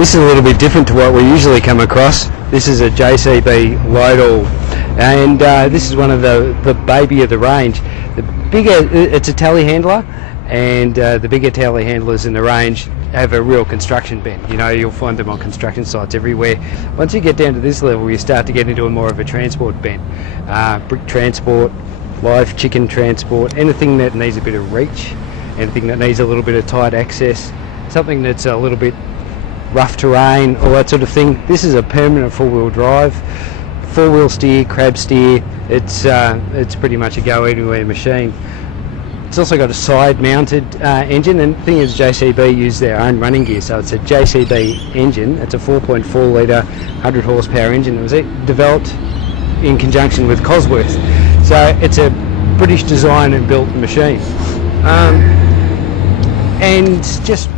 This is a little bit different to what we usually come across. This is a JCB Load-All, and this is one of the baby of the range. The bigger, it's a telehandler, and the bigger telehandlers in the range have a real construction bent. You know, you'll find them on construction sites everywhere. Once you get down to this level, you start to get into more of a transport bent. Brick transport, live chicken transport, anything that needs a bit of reach, anything that needs a little bit of tight access, something that's a little bit rough terrain, all that sort of thing. This is a permanent four-wheel drive, four-wheel steer, crab steer. It's pretty much a go anywhere machine. It's also got a side-mounted engine, and the thing is, JCB use their own running gear, so it's a JCB engine. It's a 4.4 litre, 100 horsepower engine. It was developed in conjunction with Cosworth, so it's a British design and built machine. And just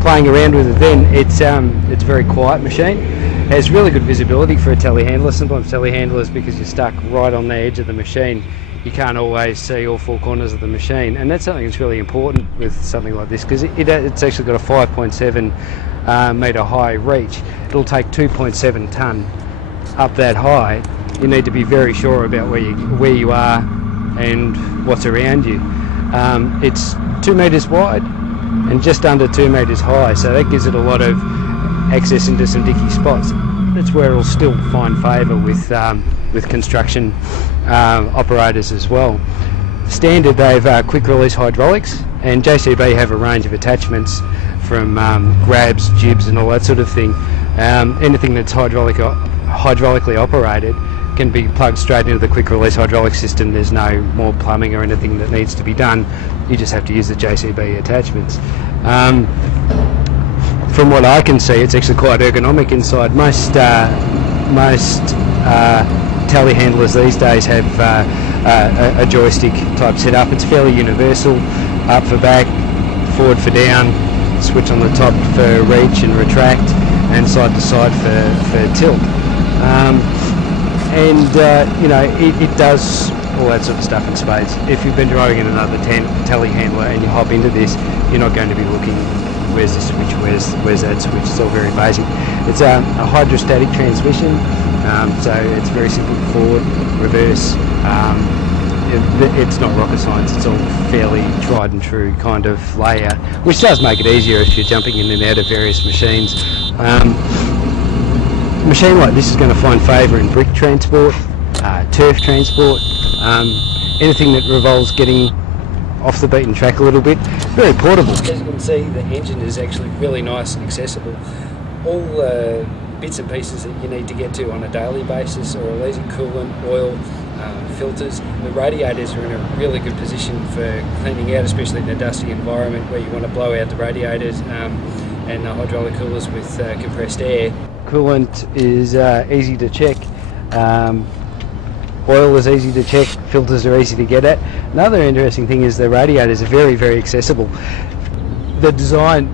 playing around with it then, it's a very quiet machine. It has really good visibility for a telehandler. Sometimes telehandlers, because you're stuck right on the edge of the machine, you can't always see all four corners of the machine, and that's something that's really important with something like this, because it's actually got a 5.7 metre high reach. It'll take 2.7 tonne up that high. You need to be very sure about where you are and what's around you. It's 2 metres wide and just under 2 metres high, so that gives it a lot of access into some dicky spots. That's where it'll still find favour with construction operators as well. Standard, they've quick release hydraulics, and JCB have a range of attachments from grabs, jibs and all that sort of thing. Anything that's hydraulically operated can be plugged straight into the quick release hydraulic system. There's no more plumbing or anything that needs to be done. You just have to use the JCB attachments. From what I can see, it's actually quite ergonomic inside. Most telehandlers these days have a joystick type setup. It's fairly universal. Up for back, forward for down, switch on the top for reach and retract, and side to side for tilt. You know, it does all that sort of stuff in spades. If you've been driving in another telehandler and you hop into this, you're not going to be looking, where's the switch, where's that switch. It's all very basic. It's a hydrostatic transmission, so it's very simple: forward, reverse. It's not rocket science. It's all fairly tried and true kind of layout, which does make it easier if you're jumping in and out of various machines. A machine like this is going to find favour in brick transport, turf transport, anything that revolves getting off the beaten track a little bit. Very portable. As you can see, the engine is actually really nice and accessible. All bits and pieces that you need to get to on a daily basis, or easy coolant, oil, filters. The radiators are in a really good position for cleaning out, especially in a dusty environment where you want to blow out the radiators, and the hydraulic coolers with compressed air. Coolant is easy to check. Oil is easy to check, filters are easy to get at. Another interesting thing is the radiators are very, very accessible. The design,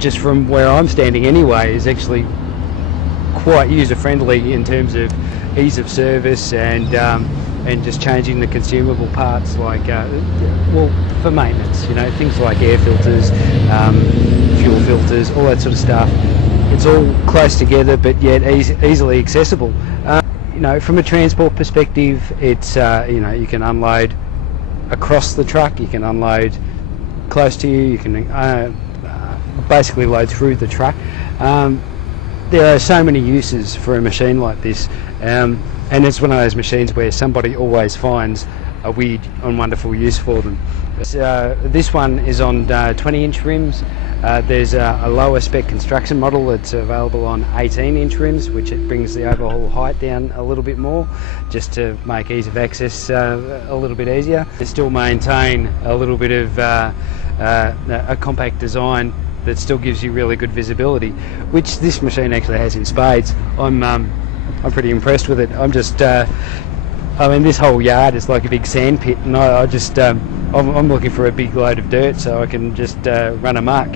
just from where I'm standing anyway, is actually quite user-friendly in terms of ease of service and just changing the consumable parts, like well, for maintenance, you know, things like air filters, fuel filters, all that sort of stuff. It's all close together, but yet easily accessible. You know, from a transport perspective, it's you know, you can unload across the truck, you can unload close to you, you can basically load through the truck. There are so many uses for a machine like this, and it's one of those machines where somebody always finds a weird and wonderful use for them. This one is on 20-inch rims. There's a lower spec construction model that's available on 18-inch rims, which it brings the overall height down a little bit more, just to make ease of access a little bit easier. They still maintain a little bit of a compact design that still gives you really good visibility, which this machine actually has in spades. I'm pretty impressed with it. I mean, this whole yard is like a big sand pit, and I'm looking for a big load of dirt so I can just run amok.